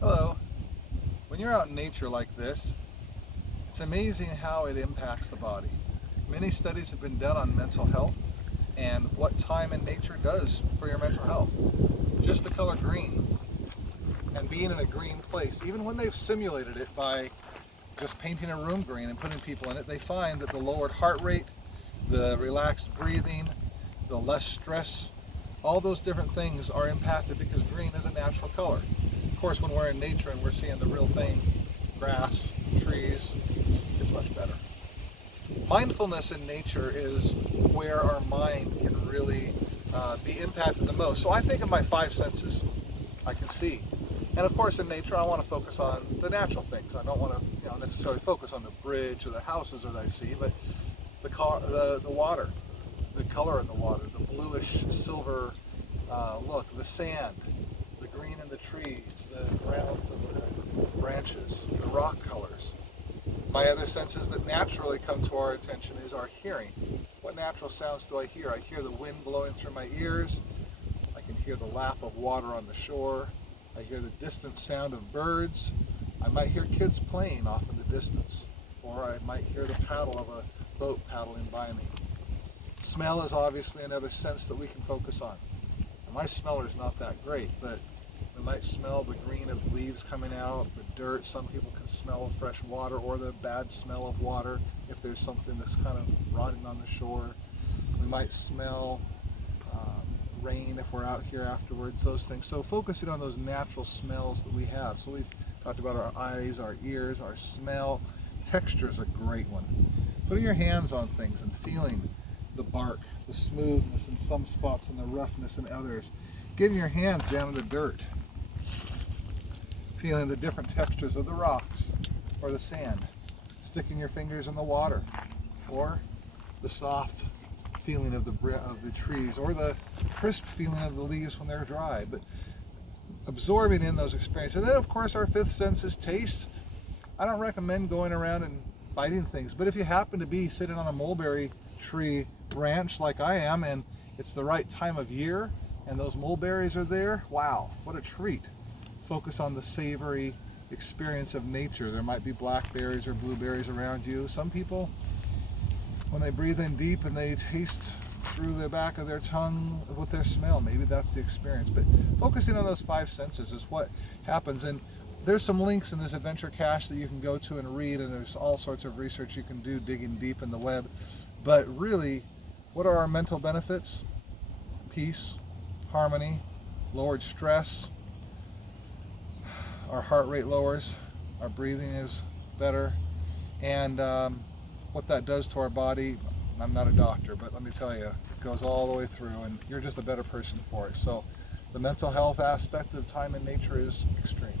Hello. When you're out in nature like this, it's amazing how it impacts the body. Many studies have been done on mental health and what time in nature does for your mental health. Just the color green and being in a green place, even when they've simulated it by just painting a room green and putting people in it, they find that the lowered heart rate, the relaxed breathing, the less stress, all those different things are impacted because green is a natural color. Of course, when we're in nature and we're seeing the real thing, grass, trees, it's much better. Mindfulness in nature is where our mind can really be impacted the most. So I think of my five senses. I can see. And of course in nature I want to focus on the natural things. I don't want to necessarily focus on the bridge or the houses that I see, but the water, the color in the water, the bluish silver look, the sand, the green in the trees, the browns of the branches, the rock colors. My other senses that naturally come to our attention is our hearing. What natural sounds do I hear? I hear the wind blowing through my ears. I can hear the lap of water on the shore. I hear the distant sound of birds. I might hear kids playing off in the distance. Or I might hear the paddle of a boat paddling by me. Smell is obviously another sense that we can focus on. And my smeller is not that great, but we might smell the green of leaves coming out, the dirt. Some people can smell fresh water or the bad smell of water if there's something that's kind of rotting on the shore. We might smell rain if we're out here afterwards, those things. So focusing on those natural smells that we have. So we've talked about our eyes, our ears, our smell. Texture is a great one. Putting your hands on things and feeling the bark, the smoothness in some spots and the roughness in others. Getting your hands down in the dirt. Feeling the different textures of the rocks or the sand. Sticking your fingers in the water or the soft feeling of the trees or the crisp feeling of the leaves when they're dry. But absorbing in those experiences. And then of course our fifth sense is taste. I don't recommend going around and biting things, but if you happen to be sitting on a mulberry tree branch like I am and it's the right time of year and those mulberries are there, wow, what a treat. Focus on the savory experience of nature. There might be blackberries or blueberries around you. Some people, when they breathe in deep and they taste through the back of their tongue with their smell, maybe that's the experience. But focusing on those five senses is what happens. And there's some links in this adventure cache that you can go to and read, and there's all sorts of research you can do digging deep in the web. But really, what are our mental benefits? Peace, harmony, lowered stress, our heart rate lowers, our breathing is better, and what that does to our body, I'm not a doctor, but let me tell you, it goes all the way through, and you're just a better person for it. So the mental health aspect of time in nature is extreme.